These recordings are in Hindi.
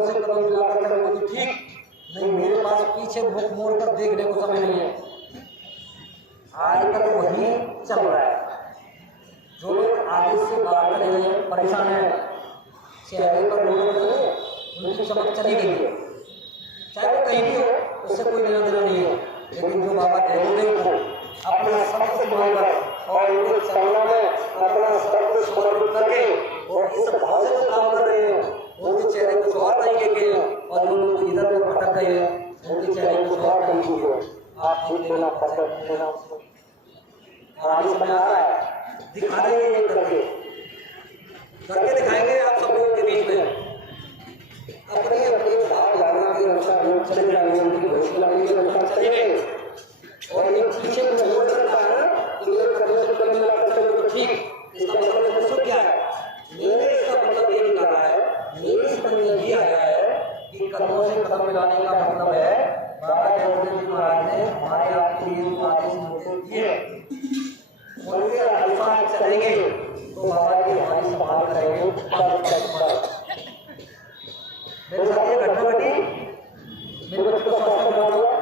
कदम से कदम मिलाकर चलोगे तो ठीक, नहीं मेरे पास पीछे मुख मोड़ कर देखने को समय नहीं है। आज तक वही चल रहा है। जो लोग आगे से बाहर खड़े हुए परेशान है, चेहरे पर उनकी चमक चली गई है, चाहे वो कहीं भी हो, उससे कोई लेना देना नहीं है। लेकिन जो बाबा देवदेव को अपना सब कुछ मानकर और उनके चरणों में अपना सब कुछ समर्पित करके और इस भाव से जो काम कर रहे हैं, उनके चेहरे कुछ और तरीके के हैं, और जो लोग इधर उधर भटक गए हैं, उनके चेहरे कुछ और तरीके के। आप ठीक लेना पसंद लेना और आगे समय आ रहा है, दिखा देंगे ये करके दिखाएंगे आप सब लोगों के बीच में। अपने अपने भाव धारणा के अनुसार चले जाएंगे, उनकी घोषणा के अनुसार चलेंगे। और ये पीछे में मोड़ करता है ना, तो ये करने से करने लगा चलो तो ठीक। इसका मतलब दोस्तों क्या है? मेरे इसका मतलब ये निकल रहा है, मेरे समझ में ये आया है कि कदमों से कदम मिलाने का मतलब है बाबा देवदेव जी महाराज ने हमारे आपके लिए जो आदेश निर्देश दिए उनके अनुसार चलेंगे तो बाबा जी हमारी संभाल करेंगे। मेरे साथ ये घटना घटी, मेरे बच्चे को स्वास्थ्य बना हुआ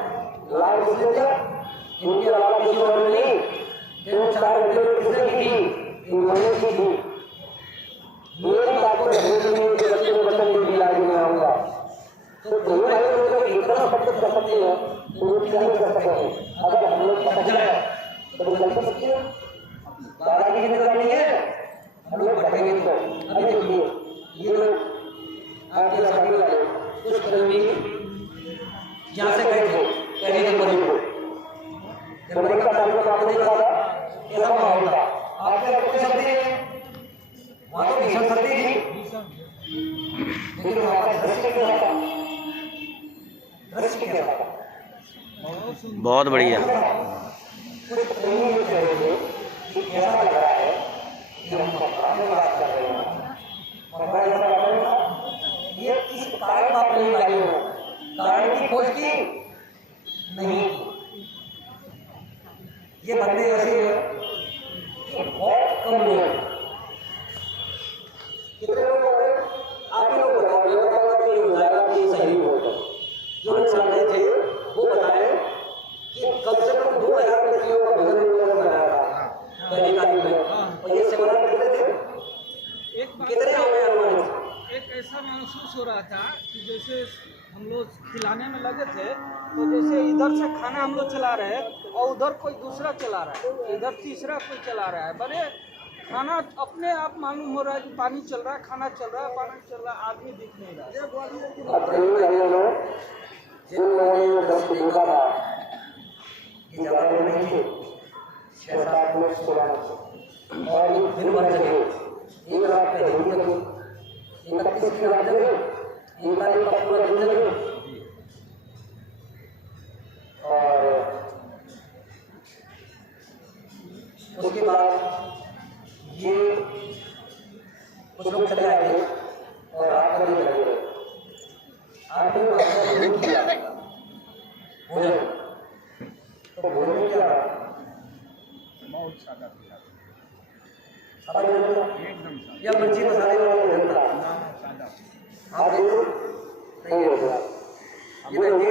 लाभ इसने दिया, इनके अलावा किसी और ने नहीं। केवल 4 घंटे में किसने की थी? इन्होंने की थी। मेरी बात को रखने के लिए उनके बच्चे को वचन नहीं दिया कि मैं आऊँगा। तो दोनों भाई लोग इतना सब कुछ कर सकते हैं तो वो क्या नहीं कर सकते हैं? अगर हम लोग भटक जाए तो वो चल सकते हैं। बाबा की जिम्मेदारी नहीं है, हम लोग भटकेंगे तो। अभी देखिए ये लोग आपके साथी वाले कुछ कर्मी यहाँ से गए थे पहली जनवरी को। जनवरी का तारीख को आपने देखा था कैसा माहौल था? आपके यहाँ कोई सर्दी है? वहाँ तो भीषण सर्दी थी, लेकिन वहाँ का दृश्य क्या था? दृश्य क्या था? बहुत बढ़िया। कुछ प्रेमी ये कह रहे थे कि ऐसा लग रहा है कि हम भगवान में बात कर रहे हैं। भगवान ऐसा लग रहा है ये इस कारण आप नहीं लाए हो, कारण की खोज की नहीं की। ये बंदे ऐसे हैं कि बहुत कम लोग, कितने लोग हो गए आप ही लोग बताओ, ये बताओ कि ये हो जाएगा कि ये सही होगा। जो लोग समझे थे वो बताएं कि कम से कम 2000 व्यक्तियों का भजन उन्होंने बनाया था पहली तारीख में, और ये सेमिनार कितने थे? कितने हो गए अनुमानित? एक ऐसा महसूस हो रहा था कि जैसे हम लोग खिलाने में लगे थे, तो जैसे इधर से खाना हम लोग चला रहे हैं और उधर कोई दूसरा चला रहा है, इधर तीसरा कोई चला रहा है। बड़े खाना अपने आप मालूम हो रहा है कि पानी चल रहा है, खाना चल रहा है, पानी चल रहा है, आदमी दिख नहीं रहा। जिन लोगों ने ये दर्द देखा था, ये ज़्यादा लोग नहीं थे, 6-7 लोग 16 और ये दिन भर जगे, एक रात पे दिन जगे, 31 की रात जगे, 1 तारीख का पूरा दिन जगे। और उसके बाद ये कुछ लोग चले आए और रात भर लगे। आपने भोजन किया, भोजन तो भोजन क्या बहुत सादा किया, या मिर्ची मसाले वाला भोजन था। आप देखो नहीं होगा, ये भी नहीं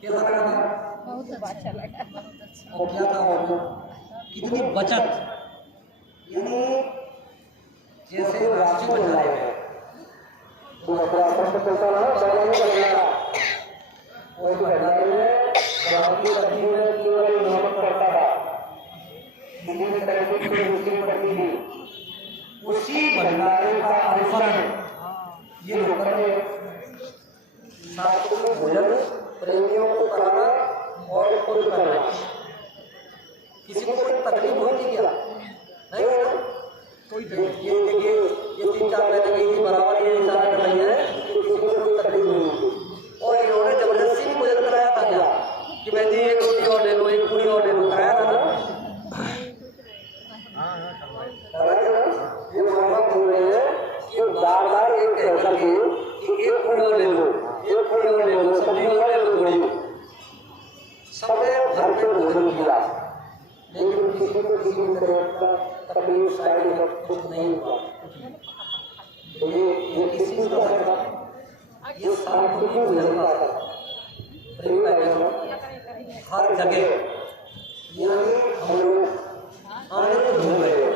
कैसा लगा था? बहुत अच्छा लगा। और क्या था और कितनी बचत, यानी जैसे राष्ट्रीय बन रहे हैं तो चलता रहा केवल नमक पड़ता था, पड़ती थी, उसी भंडारे का अनुसरण ये लोग करते साथियों को भोजन प्रेमियों को कराना और खुद करना। किसी को कोई तकलीफ होती क्या? नहीं है ना? कोई ये देखिए ये 3-4 महीने गई थी बराबर ये इंसान कर रही है, किसी को कोई तकलीफ नहीं होती। और इन्होंने जबरदस्ती भोजन कराया था क्या कि मैं जी 1 रोटी और ले लो, 1 पूरी और ले लो, कराया था ना? ये मामा बोल रहे हैं कि बार-बार एक कह करके कि 1 पूरी और ले लो, 1 पूरी और ले लो, सब्जी और ले लो थोड़ी। सबने घर पे भोजन किया, लेकिन किसी को किसी तरह का तकलीफ शायद कुछ नहीं हुआ। तो ये किस चीज का असर था? ये सांस्कृतिक भोजन का असर। हर जगह यानी हम लोग आनंद ढूंढ रहे हो,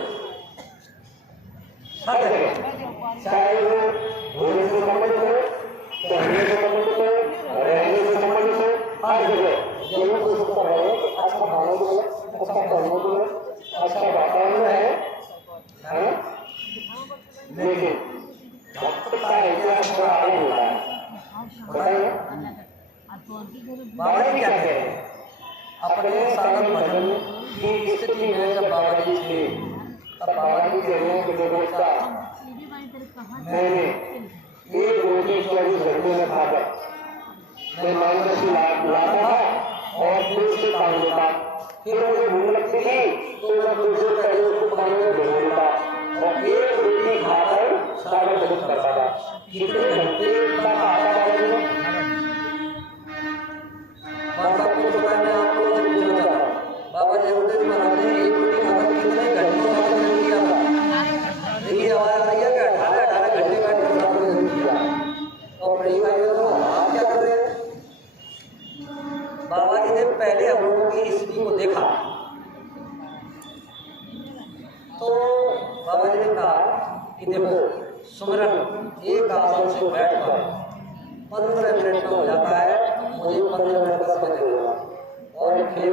हर जगह, चाहे वो भोजन से संबंधित हो, पहनने से संबंधित हो, रहने से संबंधित हो, हर जगह ये लोग कोशिश कर रहे हैं कि अच्छा खाने को मिले, अच्छा पहनने को मिले, अच्छा वातावरण है। लेकिन भक्त का इतिहास थोड़ा अलग होता है, बताइए बाबा जी क्या कह रहे हैं? अपने साधन भजन की स्थिति में जब बाबा जी थे, तब बाबा जी कह रहे हैं कि देखो मैंने एक रोटी 24 घंटे में खाकर मैं मानसी लाता था और फिर से खा लेता, फिर मुझे भूख लगती थी तो मैं फिर से पहले उसको पानी में भिगो लेता और एक रोटी खाकर सारा भजन करता था। कितने घंटे का खाता था? बाबा को पता है, मैं आप लोगों से पूछना चाहता हूँ, बाबा जयवंत महाराज ने एक रोटी खाकर कितने घंटों का भजन किया था? देखिए आवाज आई है कि 18 घंटे का भजन किया। और रही बात तो आप क्या कर रहे हैं? बाबा जी ने पहले हम लोगों की स्थिति को देखा तो बाबा जी ने कहा कि देखो सुमिरन एक आसन से बैठकर 15 मिनट में हो जाता है, मुझे 15 मिनट का समय देगा। और फिर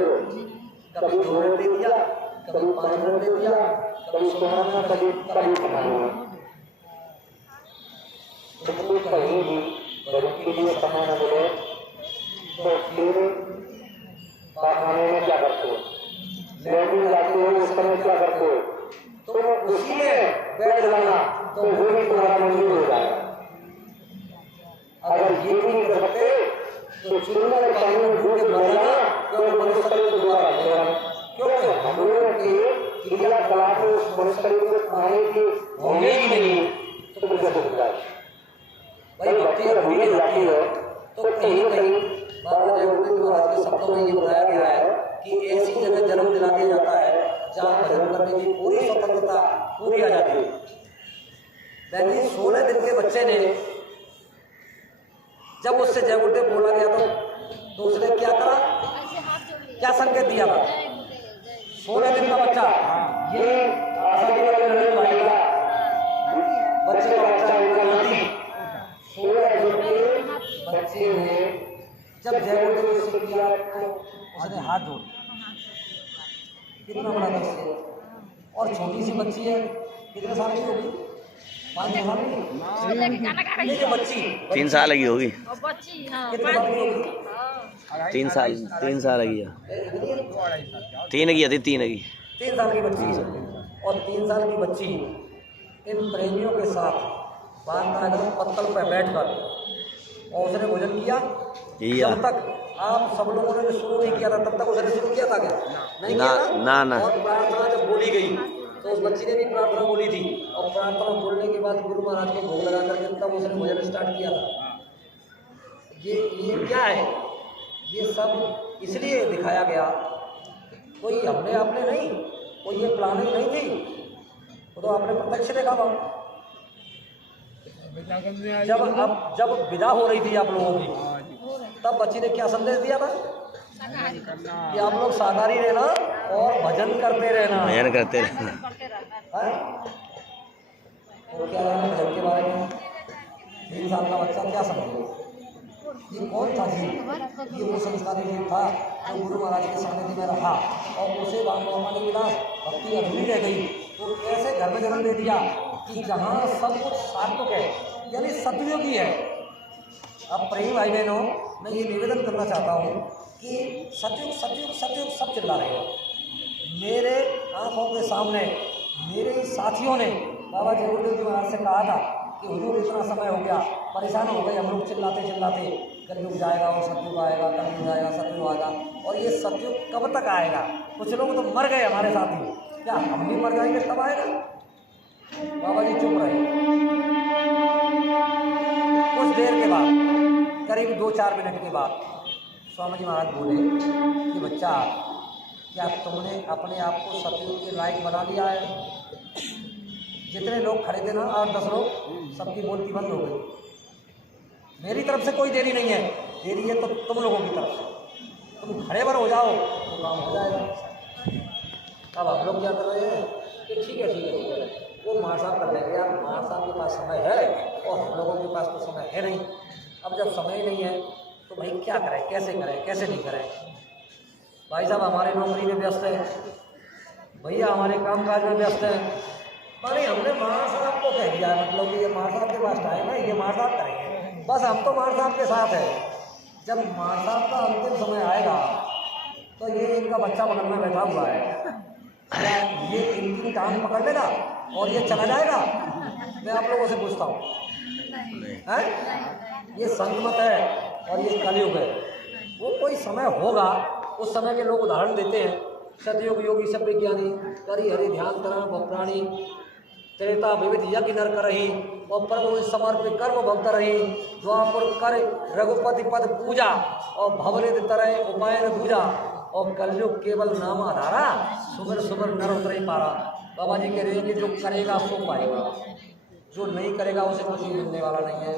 कभी 2 मिनट दे दिया, कभी 5 मिनट दे दिया, कभी 16 मिनट, कभी 15 मिनट। तुमको कहीं भी भजन के लिए समय न मिले तो फिर पाखाने में क्या करते हो, लैट्रिन जाते हो, उस समय क्या करते हो? तुम उसी में बैठ जाना तो वो भी तुम्हारा मंदिर हो जाएगा। अगर ये भी नहीं कर सकते तो चूना के पानी में डूब के मर जाना, क्योंकि मनुष्य शरीर दोबारा रहेगा। क्योंकि हम लोगों के क्रियाकलाप में उस मनुष्य शरीर को पाने की होंगे ही नहीं तो कैसे होता है? भाई भक्ति अधूरी रह जाती है तो कहीं न कहीं बाबा जयवंत महाराज के शब्दों में ये बताया गया है कि ऐसी जगह जन्म दिला दिया जाता है जहाँ भजन करने की पूरी स्वतंत्रता, पूरी आजादी है। यानी 16 दिन के बच्चे ने जब उससे जय गुरुदेव बोला गया तो उसने क्या करा, क्या संकेत दिया था? 16 दिन का बच्चा, ये आजादी वाले नरेंद्र भाई का बच्चे का बच्चा, उनका नाती 16 दिन के बच्चे ने जब जय गुरुदेव से किया तो उसने हाथ जोड़, कितना बड़ा दृश्य। और छोटी सी बच्ची है, कितने साल की होगी? 5 साल की बच्ची, 3 साल की होगी, कितने साल की होगी? 3 साल की है, 3 की थी, 3 साल की बच्ची। और 3 साल की बच्ची इन प्रेमियों के साथ बांधा एकदम पत्तल पर बैठकर और उसने भोजन किया। जब तक आप सब लोगों ने शुरू नहीं किया था तब तक उसने शुरू किया था क्या? नहीं किया था? ना। और प्रार्थना जब बोली गई तो उस बच्ची ने भी प्रार्थना बोली थी और प्रार्थना बोलने के बाद गुरु महाराज को भोग लगा करके तब उसने भोजन स्टार्ट किया था। ये क्या है? ये सब इसलिए दिखाया गया, कोई अपने आपने नहीं, कोई ये प्लानिंग नहीं थी, वो तो आपने प्रत्यक्ष देखा था। जब विदा हो रही थी आप लोगों की, तब बच्ची ने क्या संदेश दिया था कि आप लोग शाकाहारी रहना और भजन करते रहना। तो क्या रहना भजन के बारे में? 3 साल का बच्चा क्या समझे? ये कौन था जीव? ये वो संस्कारी जीव था जो गुरु महाराज के सानिध्य में रहा और उसे बाबा ने विलास भक्ति अधूरी रह गई तो कैसे घर में जन्म दे दिया कि जहाँ सब कुछ सात्विक है, यानी सतयुगी है। अब प्रेमी भाई बहनों, मैं ये निवेदन करना चाहता हूँ कि सतयुग सतयुग सतयुग सब चिल्ला रहे हैं। मेरे आंखों के सामने मेरे ही साथियों ने बाबा जय गुरुदेव जी महाराज से कहा था कि हुजूर इतना समय हो गया, परेशान हो गए हम लोग चिल्लाते चिल्लाते, कलयुग जाएगा और सतयुग आएगा, कलयुग जाएगा सतयुग आएगा, और ये सतयुग कब तक आएगा? कुछ लोग तो मर गए हमारे साथी, क्या हम भी मर जाएंगे तब आएगा? बाबा जी चुप रहे। कुछ देर के बाद, करीब 2-4 मिनट के बाद स्वामी जी महाराज बोले कि बच्चा, क्या तुमने अपने आप को सतयुग के लायक बना लिया है? जितने लोग खड़े थे ना 8-10 लोग, सबकी बोलती बंद हो गई। मेरी तरफ से कोई देरी नहीं है, देरी है तो तुम लोगों की तरफ से। तुम खड़े पर हो जाओ तो काम हो जाएगा। अब हम लोग क्या कर रहे हैं कि ठीक है वो मार साहब कर लेंगे। यार मार साहब के पास समय है और हम लोगों के पास तो समय है नहीं। अब जब समय ही नहीं है तो भाई क्या करें, कैसे नहीं करें। भाई साहब हमारे नौकरी में व्यस्त है, भैया हमारे कामकाज में व्यस्त है। अरे हमने मार साहब को कह दिया, मतलब कि ये मार साहब के पास टाइम है, ये मार साहब करेंगे, बस हम तो मार साहब के साथ है। जब मार साहब का अंतिम समय आएगा तो ये इनका बच्चा बगल में बैठा हुआ है, क्या ये इनकी टांग पकड़ लेगा और ये चला जाएगा? मैं आप लोगों से पूछता हूँ, ये संगमत है और ये कलयुग है। वो कोई समय होगा, उस समय के लोग उदाहरण देते हैं, सतयुग योगी सब विज्ञानी करी हरि ध्यान तरह प्राणी त्रेता विविध यज्ञ नर करही और प्रभु समर्पित कर्म भक्त रही द्वापर कर रघुपति पद पूजा और भवनित तरह उपायन पूजा और कलयुग केवल नाम आधारा सुबर नर उतर ही पारा। बाबा जी कह रहे हैं कि जो करेगा सो पाएगा, जो नहीं करेगा उसे कुछ मिलने वाला नहीं है।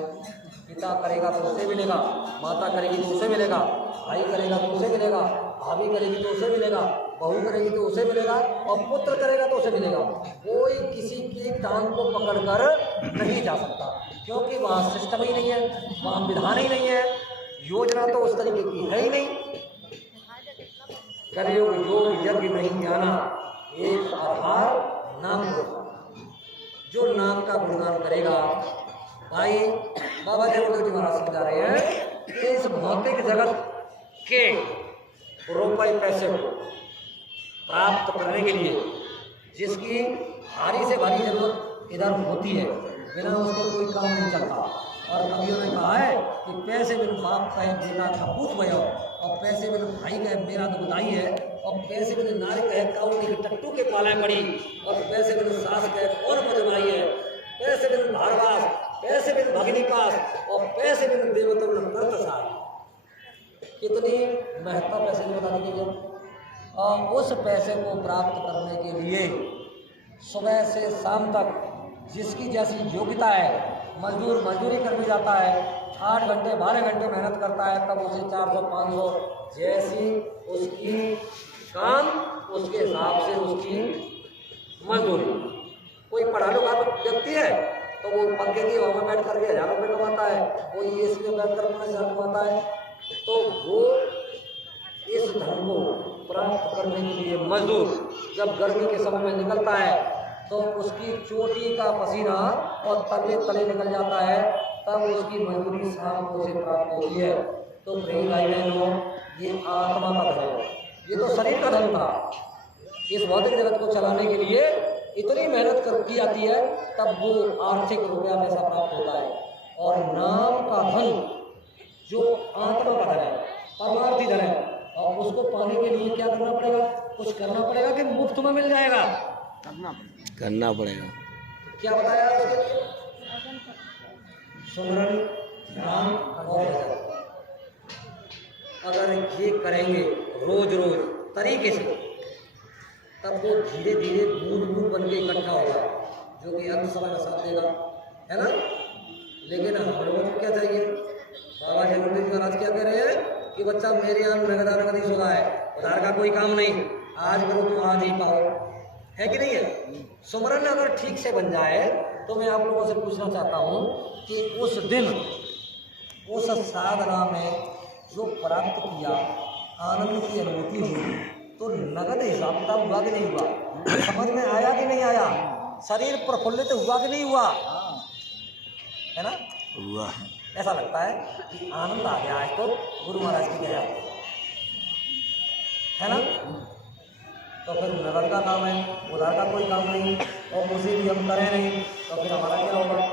पिता करेगा तो उसे मिलेगा, माता करेगी तो उसे मिलेगा, भाई करेगा तो उसे मिलेगा, भाभी करेगी तो उसे मिलेगा, बहू करेगी तो उसे मिलेगा और पुत्र करेगा तो उसे मिलेगा। कोई किसी की टांग को पकड़कर नहीं जा सकता, क्योंकि वहाँ सिस्टम ही नहीं है, वहाँ विधान ही नहीं है, योजना तो उस तरीके की है ही नहीं। कलयुग योग यज्ञ नहीं जाना, एक आधार नाम को, जो नाम का गुणगान करेगा। भाई बाबा जी महाराज समझा रहे हैं, इस भौतिक जगत के रुपए पैसे को प्राप्त करने के लिए जिसकी भारी से भारी जरूरत इधर होती है, बिना उसको कोई काम नहीं चलता। और कवियों ने कहा है कि पैसे बिन बाप कहे बेटा कपूत भयो, और पैसे बिन भाई कहे मेरा दुखदाई है, और पैसे बिन नारी कहे काउनी के टट्टू के पाला पड़ी, और पैसे बिन सास कहे कौन बजवाई है, पैसे बिन भारवास, पैसे बिन भगनी पास, और पैसे बिन देवतम न करत सार। कितनी महत्ता पैसे की बता दीजिए। और उस पैसे को प्राप्त करने के लिए सुबह से शाम तक जिसकी जैसी योग्यता है, मजदूर मजदूरी करने जाता है, 8 घंटे 12 घंटे मेहनत करता है, तब उसे 400-500 जैसी उसकी काम उसके हिसाब से उसकी मजदूरी। कोई पढ़ा लिखा व्यक्ति है तो वो पंखे की हवा में बैठ करके 1000 रुपये कमाता है, कोई एसी में बैठ कर 5000 कमाता है। तो वो इस धन को प्राप्त करने के लिए मजदूर जब गर्मी के समय में निकलता है तो उसकी चोटी का पसीना और तले तले निकल जाता है, तब उसकी मजदूरी शाम को उसे प्राप्त होती है। तो प्रेम भाई बहनों, ये आत्मा का धन है, ये तो शरीर का धन था। इस भौतिक जगत को चलाने के लिए इतनी मेहनत की जाती है, तब वो आर्थिक रुपया पैसा प्राप्त होता है। और नाम का धन जो आत्मा का धन है, परमार्थी धन है, और उसको पाने के लिए क्या करना पड़ेगा? कुछ करना पड़ेगा कि मुफ्त में मिल जाएगा? करना पड़ेगा। क्या बताया उसके लिए? सुमरन, ध्यान और भजन। अगर ये करेंगे रोज रोज तरीके से, तब वो धीरे धीरे बूंद बूंद बन के इकट्ठा होगा, जो कि अंत समय में साथ देगा, है ना। लेकिन हम लोगों को क्या चाहिए? बाबा जगन्नाथ महाराज क्या कह रहे हैं कि बच्चा मेरे यहाँ नगद ही सुना है, उधार का कोई काम नहीं, आज करो तो आज ही पाओ, है कि नहीं है। सुमरन अगर ठीक से बन जाए तो मैं आप लोगों से पूछना चाहता हूँ कि उस दिन उस साधना में जो प्राप्त किया, आनंद की अनुभूति हुई, तो नगद हिसाब किताब हुआ कि नहीं हुआ? समझ में आया कि नहीं आया? शरीर प्रफुल्लित हुआ कि नहीं हुआ? है ना, हुआ। ऐसा लगता है कि आनंद आ गया आज तो गुरु महाराज की दया, है ना। तो फिर नगद का काम है, उधार का कोई काम नहीं, और उसे भी हम करें नहीं तो फिर हमारा क्या होगा?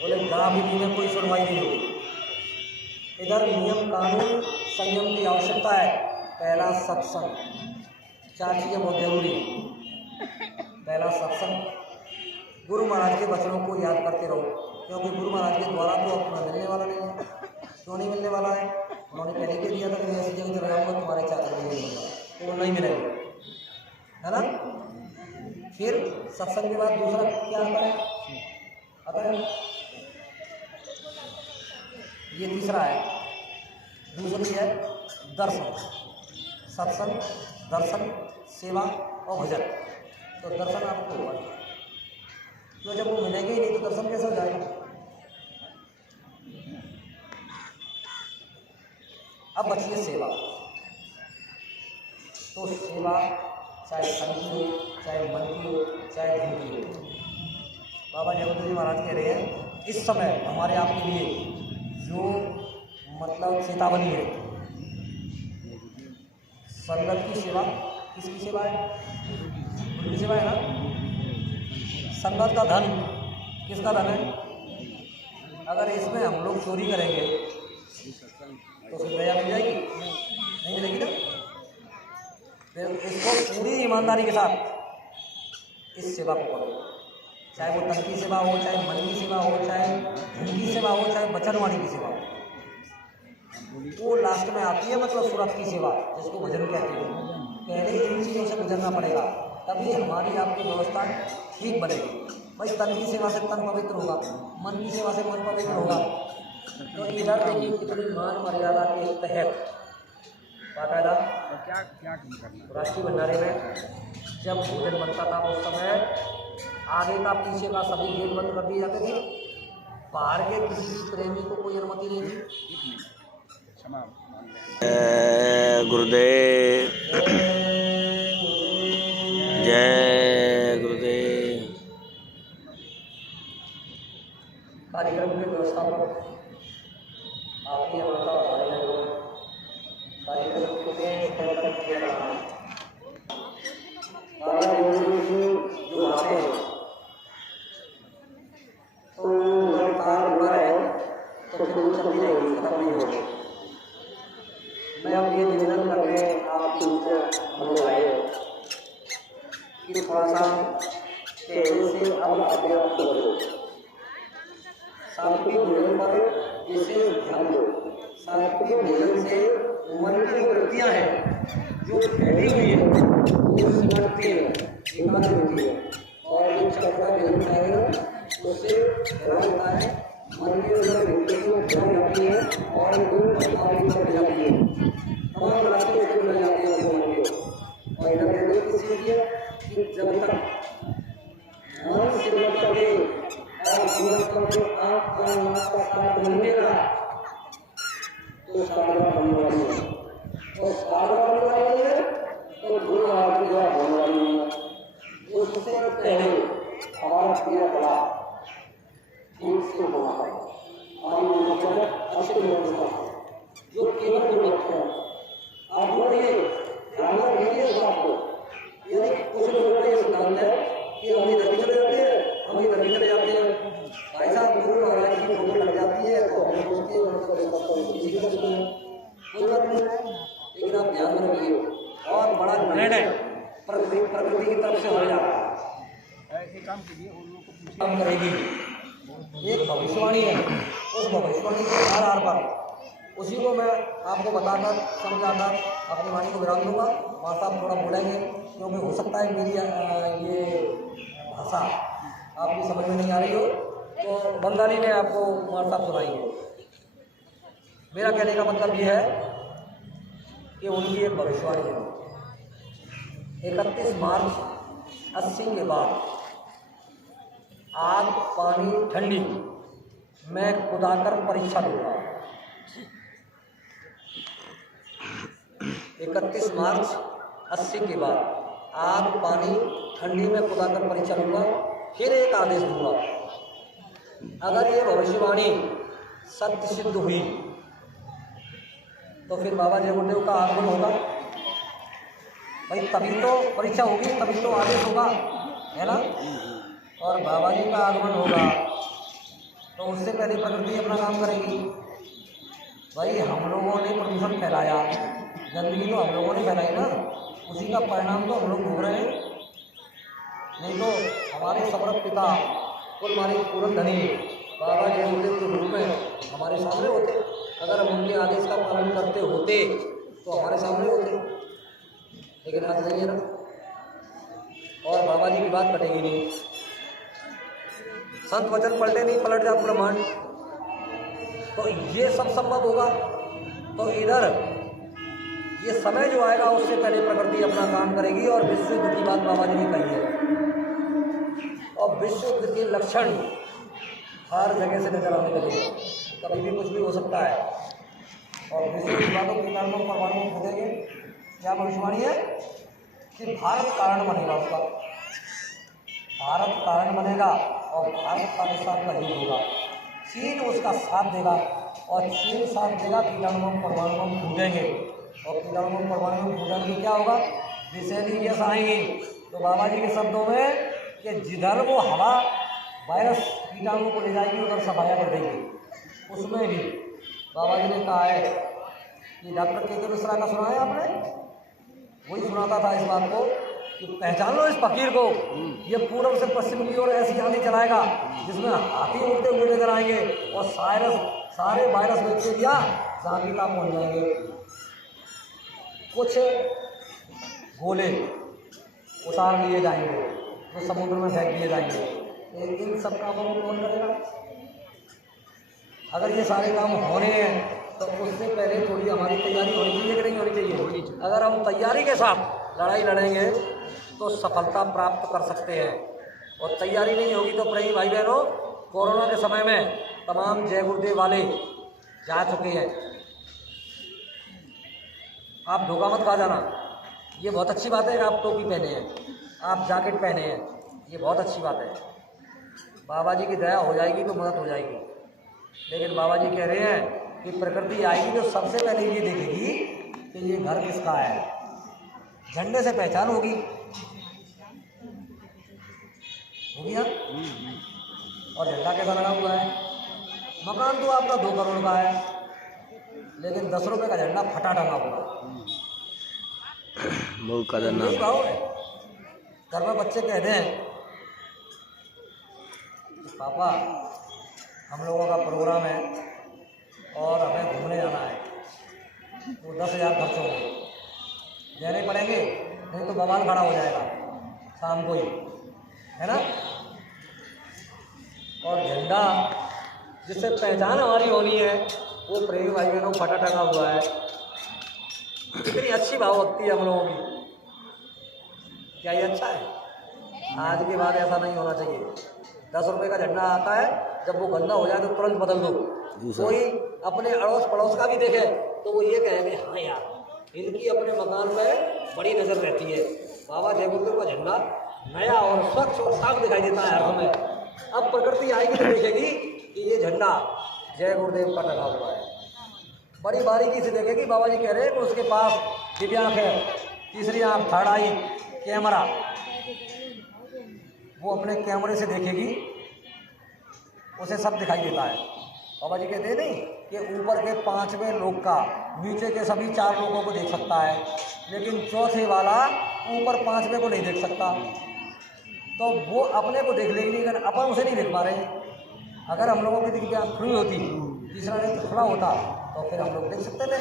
बोले ग्राम में कोई सुनवाई नहीं होगी। इधर नियम कानून संयम की आवश्यकता है। पहला सत्संग, 4 चीज़ें बहुत जरूरी है। पहला सत्संग, गुरु महाराज के वचनों को याद करते रहो, क्योंकि गुरु महाराज के द्वारा तो अपना मिलने वाला नहीं है। क्यों नहीं मिलने वाला है? उन्होंने पहले के दिया था कि ऐसी जगह चले जाऊँगा तुम्हारे चाकर नहीं मिलेगा, तो वो नहीं मिलेगा, है ना। फिर सत्संग के बाद दूसरा क्या आता है ये तीसरा है। दूसरी है दर्शन, सत्संग, दर्शन, सेवा और भजन। तो दर्शन आपको होगा, तो जब वो मिलेंगे ही नहीं तो दर्शन कैसे हो जाएगा। अब बची है सेवा। तो सेवा चाहे तन की हो, चाहे मन की हो, चाहे धन की हो। बाबा जगवंत जी महाराज कह रहे हैं इस समय हमारे आपके लिए जो मतलब चेतावनी है, संगत की सेवा। किसकी सेवा है? उनकी सेवा है ना। संगत का धन किसका धन है? अगर इसमें हम लोग चोरी करेंगे तो फिर दया मिल जाएगी? नहीं मिलेगी ना। फिर इसको पूरी ईमानदारी के साथ इस सेवा को करो, चाहे वो तन की सेवा हो, चाहे मन की सेवा हो, चाहे धन की सेवा हो, चाहे वचन वाणी की सेवा हो। वो लास्ट में आती है मतलब सुरत की सेवा, जिसको भजन कहते हैं। पहले इन चीज़ों से गुजरना पड़ेगा, तभी हमारी आपकी व्यवस्था ठीक बनेगी। भाई तन की सेवा से तन पवित्र होगा, मन की सेवा से मन पवित्र होगा। तो इधर देखिए कितनी मान मर्यादा के तहत बाकायदा राष्ट्रीय भंडारे में जब भोजन बनता था उस समय आगे का पीछे का सभी गेट बंद कर दिए जाते थे। बाहर के किसी प्रेमी को कोई अनुमति नहीं थी। गुरुदेव जय गुरुदेव। कार्यक्रम की व्यवस्था पर आपकी माता कार्यक्रम को किया रहा है। जो आते हैं तो लगातार बुरा है तो फिर वो कभी नहीं खत्म नहीं होगी। मैं अब ये निवेदन करके आपके ऊपर हम लोग आए कि थोड़ा सा पहले से अब अपने आप को बदलो। सात्विक भोजन पर विशेष ध्यान दो। सात्विक भोजन से मन की जो वृत्तियाँ हैं जो फैली हुई है वो सिमटती है, एकाग्र होती है। और जो चक्रा भोजन खाएगा उससे क्या होता है, मन के अंदर वृत्तियों को जाती है और वो आगे बढ़ जाती है, तमाम रास्ते से मिल जाते हैं मन को। और इधर देखो सीखिए कि जब तक मन सिमट करके और जीवन करके आँख कान नाक का काट बनने का तो साधना बनने वाली है। और साधना बनने वाली है तो गुरु महाराज की बात होने वाली है। उससे पहले हमारा क्रिया कला ठीक से होना है। हमारी मतलब अच्छे व्यवस्था जो केवल दुर्लभ है। आप बोलिए ध्यान रखिए इस बात को। यदि कुछ लोगों का ये सिद्धांत है कि हम इधर चले जाते हैं, हम इधर चले जाते हैं, भाई साहब गुरु महाराज की फोटो लग जाती है तो हम सोचते हैं किसी का कोई बात नहीं है। लेकिन आप ध्यान रखिए और बड़ा निर्णय प्रकृति की तरफ से हो जा रहा है। काम करेगी एक भविष्यवाणी है, उस भविष्यवाणी के आधार पर उसी को मैं आपको बताकर समझाकर अपनी वाणी को विराम दूंगा। वहाँ साहब थोड़ा बोलेंगे क्योंकि हो सकता है मेरी ये भाषा आपकी समझ में नहीं आ रही हो तो बंगाली में आपको मार साहब सुनाएंगे। मेरा कहने का मतलब ये है कि उनकी एक भविष्यवाणी है 31 मार्च 80 के बाद आग पानी ठंडी मैं खुदाकर परीक्षा लूँगा। 31 मार्च 80 के बाद आग पानी ठंडी में खुदाकर परीक्षा लूँगा। फिर एक आदेश दूंगा, अगर ये भविष्यवाणी सत्य सिद्ध हुई तो फिर बाबा जयगुरुदेव का आगमन होगा। भाई तभी तो परीक्षा होगी, तभी तो आदेश होगा, है ना। और बाबा जी का आगमन होगा तो उससे पहले प्रकृति अपना काम करेगी। भाई हम लोगों ने प्रदूषण फैलाया, गंदगी तो हम लोगों ने फैलाई ना, उसी का परिणाम तो हम लोग भोग रहे हैं। नहीं तो हमारे समर्थ पिता और हमारे पूर्ण धनी बाबा जयगुरुदेव के रूप में हमारे सामने होते। अगर हम उनके आदेश का पालन करते होते तो हमारे सामने होते, लेकिन आज नहीं है ना। और बाबा जी की बात कटेगी नहीं। संत वचन पलटे नहीं, पलट जाओ ब्रह्मांड। तो ये सब संभव होगा तो इधर ये समय जो आएगा उससे पहले प्रकृति अपना काम करेगी। और विश्व युद्ध की बात बाबा जी ने कही है और विश्व युद्ध के लक्षण हर जगह से नजर आने लगे, कभी भी कुछ भी हो सकता है। और विश्व युद्ध वालों के कारण परमाणु फूटेंगे। क्या भविष्यवाणी है कि भारत कारण बनेगा, उसका भारत कारण बनेगा और भारत पाकिस्तान का युद्ध होगा। चीन उसका साथ देगा और चीन साथ देगा, कीटाणु परमाणु फूटेंगे और कीटाणु परमाणु फूटने क्या होगा, विषैली गैस आएंगी। तो बाबा जी के शब्दों में कि जिधर वो हवा वायरस कीटाणु को ले जाएगी उधर सफाया कर देंगे। उसमें भी बाबा जी ने कहा है कि डॉक्टर के मिश्रा का सुना है आपने, वही सुनाता था इस बात को कि पहचान लो इस फकीर को, ये पूर्व से पश्चिम की ओर ऐसी आंधी चलाएगा जिसमें हाथी उड़ते हुए नजर आएंगे और सारे वायरस बैक्टीरिया जहाँ की तहाँ पहुँच जाएंगे। कुछ गोले उतार लिए जाएंगे तो समुद्र में फेंक दिए जाएंगे। इन सब कामों को कौन करेगा? अगर ये सारे काम होने हैं तो उससे पहले थोड़ी हमारी तैयारी होनी चाहिए कि नहीं होनी चाहिए? अगर हम तैयारी के साथ लड़ाई लड़ेंगे तो सफलता प्राप्त कर सकते हैं। और तैयारी नहीं होगी तो प्रेमी भाई बहनों, कोरोना के समय में तमाम जय गुरुदेव वाले जा चुके हैं। आप धोखा मत खा जाना। ये बहुत अच्छी बात है कि आप टोपी पहने हैं, आप जैकेट पहने हैं, ये बहुत अच्छी बात है। बाबा जी की दया हो जाएगी तो मदद हो जाएगी। लेकिन बाबा जी कह रहे हैं कि प्रकृति आएगी तो सबसे पहले ये देखेगी कि ये घर किसका है। झंडे से पहचान होगी ना? और झंडा कैसा लगा हुआ है? मकान तो आपका 2 करोड़ का है लेकिन 10 रुपए का झंडा फटा टंगा हुआ है। बहुत खतरनाक भाव है। घर में बच्चे कहते हैं पापा हम लोगों का प्रोग्राम है और हमें घूमने जाना है, तो 10,000 खर्च होंगे, देने पड़ेंगे नहीं तो बवाल खड़ा हो जाएगा शाम को ही, है ना? और झंडा जिससे पहचान हमारी होनी है वो प्रेमी भाई बहनों फटा टंगा हुआ है। कितनी अच्छी भावभक्ति है हम लोगों की। क्या ये अच्छा है? आज के बाद ऐसा नहीं होना चाहिए। 10 रुपए का झंडा आता है, जब वो गंदा हो जाए तो तुरंत बदल दो। कोई अपने अड़ोस पड़ोस का भी देखे तो वो ये कहेंगे हाँ यार इनकी अपने मकान में बड़ी नज़र रहती है। बाबा जय गुरुदेव का झंडा नया और स्वच्छ और साफ दिखाई देता है हर समय। अब प्रकृति आएगी तो देखेगी कि ये झंडा जय गुरुदेव का लगा हुआ है। बड़ी बारीकी से देखेगी। बाबा जी कह रहे हैं कि उसके पास दिव्य आँख है, तीसरी आँख, थर्ड आई, कैमरा, वो अपने कैमरे से देखेगी, उसे सब दिखाई देता है। बाबा जी कहते हैं नहीं कि ऊपर के 5वें लोग का नीचे के सभी 4 लोगों को देख सकता है, लेकिन चौथे वाला ऊपर 5वें को नहीं देख सकता। तो वो अपने को देख लेगी लेकिन अपन उसे नहीं देख पा रहे। अगर हम लोगों की दिव्य आँख खुली होती, तीसरा नेत्र खुला होता तो फिर हम लोग देख सकते थे।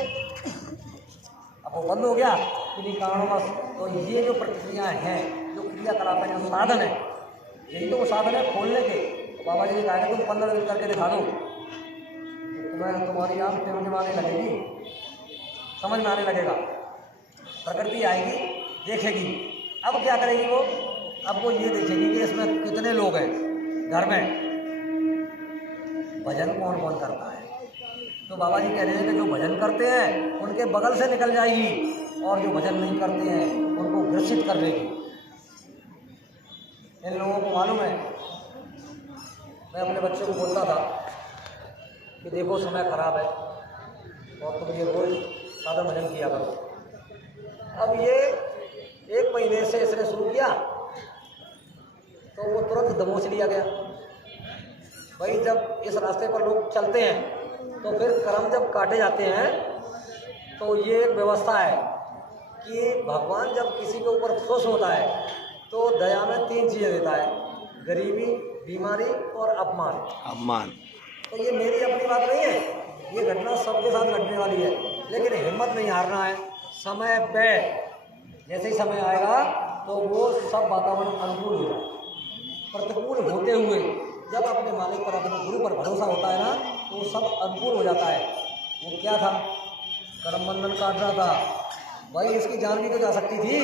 अब वो बंद हो गया किन्हीं कारणों। तो ये जो प्रक्रियाएँ हैं, जो क्रियाकलाप है, जो साधन है, यही तो वो साधन है खोलने के। तो बाबा जी ने कहा कि तुम 15 दिन करके दिखा दो, तुम्हें तुम्हारी आँख टिमटिमाने लगेगी, समझ में आने लगेगा। प्रकृति आएगी, देखेगी। अब क्या करेगी वो? अब वो ये देखेगी कि इसमें कितने लोग हैं घर में, भजन कौन कौन करता है। तो बाबा जी कह रहे हैं कि जो भजन करते हैं उनके बगल से निकल जाएगी और जो भजन नहीं करते हैं उनको ग्रसित कर लेगी। इन लोगों को मालूम है। मैं अपने बच्चों को बोलता था कि देखो समय खराब है और तुम ये रोज सादा भजन किया करो। अब ये 1 महीने से इसने शुरू किया तो वो तुरंत दबोच लिया गया। भाई जब इस रास्ते पर लोग चलते हैं तो फिर कर्म जब काटे जाते हैं तो ये एक व्यवस्था है कि भगवान जब किसी के ऊपर खुश होता है तो दया में 3 चीज़ें देता है, गरीबी, बीमारी और अपमान। तो ये मेरी अपनी बात नहीं है, ये घटना सबके साथ घटने वाली है। लेकिन हिम्मत नहीं हारना है। समय पे जैसे ही समय आएगा तो वो सब वातावरण अनुकूल हो जाए। प्रतिकूल होते हुए जब अपने मालिक पर, अपने गुरु पर भरोसा होता है ना, तो वो सब अनुकूल हो जाता है। वो क्या था, कर्म बंधन काट रहा था भाई, इसकी जान भी तो जा सकती थी,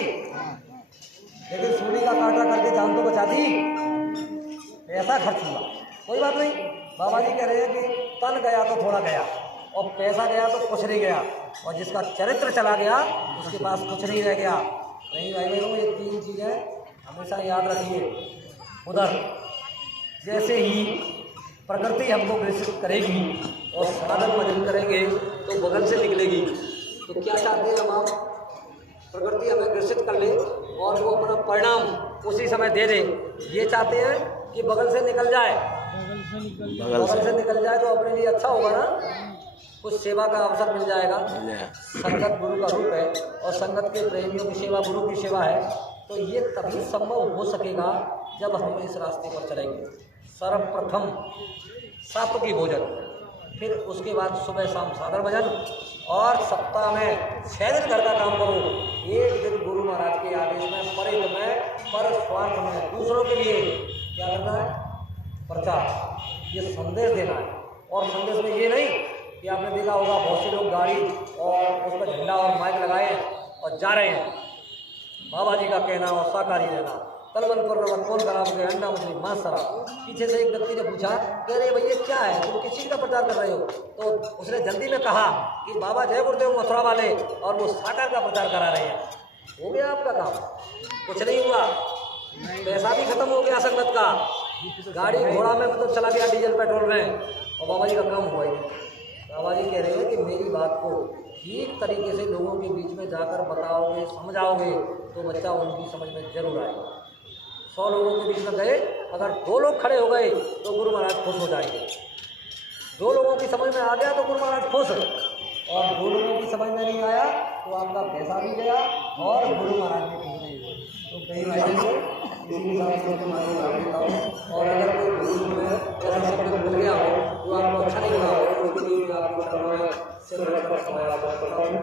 लेकिन सूली का कांटा करके जान तो बचा दी। पैसा खर्च हुआ, कोई बात नहीं। बाबा जी कह रहे हैं कि तन गया तो थोड़ा गया, और पैसा गया तो कुछ नहीं गया, और जिसका चरित्र चला गया उसके पास कुछ नहीं रह गया। नहीं भाई बहनों, ये 3 चीज़ें हमेशा याद रखिए। उधर जैसे ही प्रकृति हमको ग्रसित करेगी और साधन भजन करेंगे तो बगल से निकलेगी। तो क्या चाहते हैं हम, आप प्रकृति हमें ग्रसित कर ले और वो अपना परिणाम उसी समय दे दे, ये चाहते हैं कि बगल से निकल जाए। बगल से निकल जाए तो अपने लिए अच्छा होगा ना, कुछ सेवा का अवसर मिल जाएगा। संगत गुरु का रूप है और संगत के प्रेमियों की सेवा गुरु की सेवा है। तो ये तभी संभव हो सकेगा जब हम इस रास्ते पर चलेंगे। सर्वप्रथम सात्विक भोजन, फिर उसके बाद सुबह शाम साधन भजन, और सप्ताह में 6 दिन घर का काम करो। 1 दिन गुरु महाराज के आदेश में, परित में, पर स्वार्थ में, दूसरों के लिए क्या करना है, प्रचार, ये संदेश देना है। और संदेश में ये नहीं कि आपने देखा होगा बहुत से लोग गाड़ी और उस पर झंडा और माइक लगाए और जा रहे हैं, बाबा जी का कहना और साकारी देना, तलवन पर कौन खराब गया, अंडा मछली मांस शराब। पीछे से एक व्यक्ति ने पूछा, कह रहे भैया क्या है, तुम किस चीज़ का प्रचार कर रहे हो? तो उसने जल्दी में कहा कि बाबा जय गुरुदेव मथुरा वाले, और वो साकार का प्रचार करा रहे हैं। हो गया आपका काम, कुछ नहीं हुआ, पैसा भी खत्म हो गया संगत का, गाड़ी घोड़ा में मतलब चला गया डीजल पेट्रोल में, और बाबा जी का काम हुआ ही। बाबा जी कह रहे हैं कि मेरी बात को ठीक तरीके से लोगों के बीच में जाकर बताओगे, समझाओगे, तो बच्चा उनकी समझ में जरूर आएगा। 100 लोगों के बीच में गए, अगर 2 लोग खड़े हो गए तो गुरु महाराज खुश हो जाएंगे। 2 लोगों की समझ में आ गया तो गुरु महाराज खुश, और 2 लोगों की समझ में नहीं आया तो आपका पैसा भी गया और गुरु महाराज भी खुश नहीं हुए। तो कई भाई को इसी हिसाब से बताओ। और अगर कोई गुरु में ऐसा सब कुछ मिल गया हो तो आपको अच्छा नहीं लगा हो, तो आपको